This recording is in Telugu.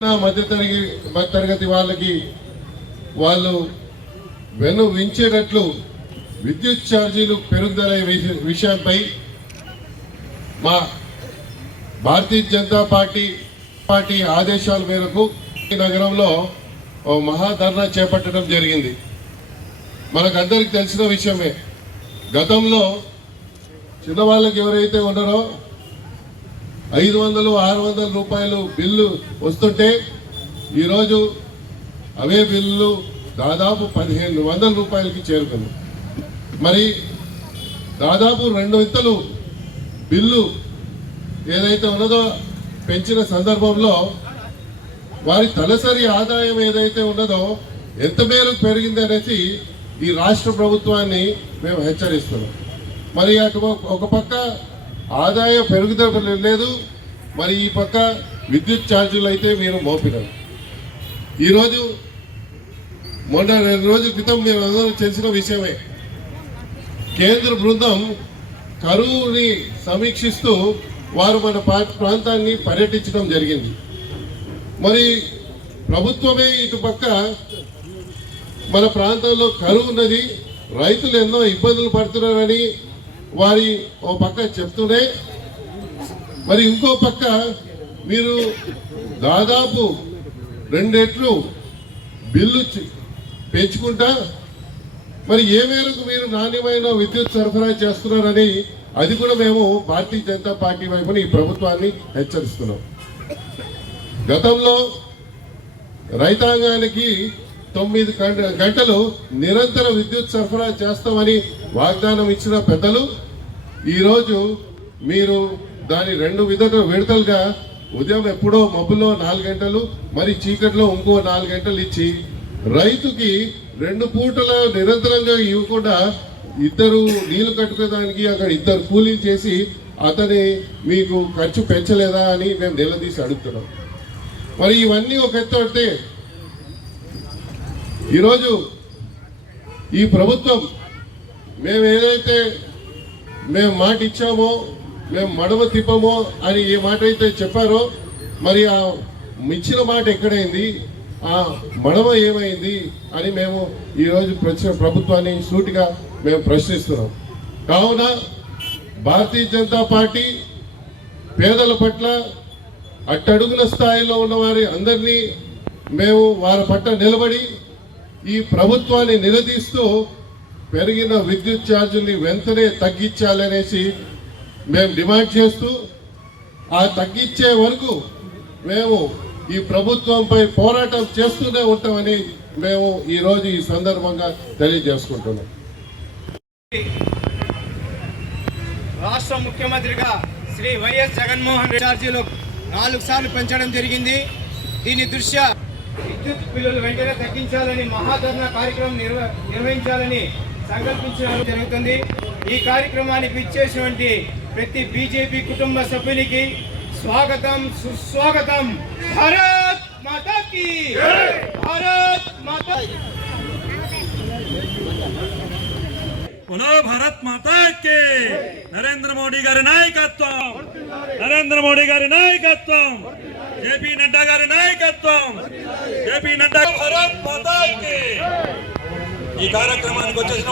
మధ్యతరగతి మధ్యతరగతి వాళ్ళకి వాళ్ళు వెను వించేటట్లు విద్యుత్ ఛార్జీలు పెరుగుదల విషయంపై మా భారతీయ జనతా పార్టీ పార్టీ ఆదేశాల మేరకు ఈ నగరంలో ఓ మహాధర్నా చేపట్టడం జరిగింది. మనకందరికి తెలిసిన విషయమే. గతంలో చిన్నవాళ్ళకి ఎవరైతే ఉన్నారో ఐదు వందలు ఆరు వందల రూపాయలు బిల్లు వస్తుంటే ఈరోజు అవే బిల్లు దాదాపు పదిహేను వందల రూపాయలకి చేరుకుంది మరి దాదాపు రెండు వింతలు బిల్లు ఏదైతే ఉన్నదో పెంచిన సందర్భంలో వారి తలసరి ఆదాయం ఏదైతే ఉన్నదో ఎంత మేరకు పెరిగింది అనేసి ఈ రాష్ట్ర ప్రభుత్వాన్ని మేము హెచ్చరిస్తున్నాం. మరి అటు ఒక పక్క ఆదాయం పెరుగుదల లేదు. మరి ఈ పక్క విద్యుత్ ఛార్జీలు అయితే మీరు మోపినారు. ఈరోజు మొన్న రెండు రోజుల క్రితం మీరు అందరూ తెలిసిన విషయమే. కేంద్ర బృందం కరువుని సమీక్షిస్తూ వారు మన ప్రాంతాన్ని పర్యటించడం జరిగింది. మరి ప్రభుత్వమే ఇటు పక్క మన ప్రాంతంలో కరువు ఉన్నది. రైతులు ఎన్నో ఇబ్బందులు పడుతున్నారని వారి ఓ పక్క చెప్తూనే మరి ఇంకో పక్క మీరు దాదాపు రెండేట్లు బిల్లు పెంచుకుంటా. మరి ఏ మేరకు మీరు నాణ్యమైన విద్యుత్ సరఫరా చేస్తున్నారని అది కూడా మేము భారతీయ జనతా పార్టీ వైపున ఈ ప్రభుత్వాన్ని హెచ్చరిస్తున్నాం. గతంలో రైతాంగానికి తొమ్మిది గంట- గంటలు నిరంతర విద్యుత్ సరఫరా చేస్తామని వాగ్దానం ఇచ్చిన పెద్దలు ఈరోజు మీరు దాని రెండు విధ విడతలుగా ఉదయం ఎప్పుడో మబ్బులో నాలుగు గంటలు మరి చీకట్లో ఇంకో నాలుగు గంటలు ఇచ్చి రైతుకి రెండు పూటల నిరంతరంగా ఇవ్వకుండా ఇద్దరు నీళ్ళు కట్టుకోవడానికి అక్కడ ఇద్దరు కూలీలు చేసి అతని మీకు ఖర్చు పెంచలేదా అని మేము నిలదీసి అడుగుతున్నాం. మరి ఇవన్నీ ఒక ఎత్తు ఈరోజు ఈ ప్రభుత్వం మేము ఏదైతే మేము మాట ఇచ్చామో మేము మడవ తిప్పమో అని ఏ మాట అయితే చెప్పారో మరి ఆ ఇచ్చిన మాట ఎక్కడైంది? ఆ మడవ ఏమైంది అని మేము ఈరోజు ప్రశ్న ప్రభుత్వాన్ని సూటిగా మేము ప్రశ్నిస్తున్నాం. కావున భారతీయ జనతా పార్టీ పేదల పట్ల అట్టడుగుల స్థాయిలో ఉన్న వారి అందరినీ మేము వారి పట్ల నిలబడి ఈ ప్రభుత్వాన్ని నిలదీస్తూ పెరిగిన విద్యుత్ ఛార్జీల్ని వెంటనే తగ్గించాలనేసి మేము డిమాండ్ చేస్తూ ఆ తగ్గించే వరకు మేము ఈ ప్రభుత్వంపై పోరాటం చేస్తూనే ఉంటామని మేము ఈరోజు ఈ సందర్భంగా తెలియజేసుకుంటున్నాం. రాష్ట్ర ముఖ్యమంత్రిగా శ్రీ వైఎస్ జగన్మోహన్ రెడ్డి ఛార్జీలు నాలుగు సార్లు పెంచడం జరిగింది. దీని దృష్ట్యా విద్యుత్ బిల్లులు వెంటనే తగ్గించాలని మహాధర్నా కార్యక్రమం నిర్వ నిర్వహించాలని సంకల్పించడం జరుగుతుంది. ఈ కార్యక్రమానికి ఇచ్చేసినటువంటి ప్రతి బీజేపీ కుటుంబ సభ్యునికి స్వాగతం సుస్వాగతం. భారత్ మాతాకి! భారత్ మాతా భారత్ మాతాకి! నరేంద్ర మోడీ గారి నాయకత్వం! నరేంద్ర మోడీ గారి నాయకత్వం! జేపీ నడ్డా గారి నాయకత్వం! జేపీ నడ్డా భారత్ మాతా కే ఈ కార్యక్రమానికి వచ్చేసిన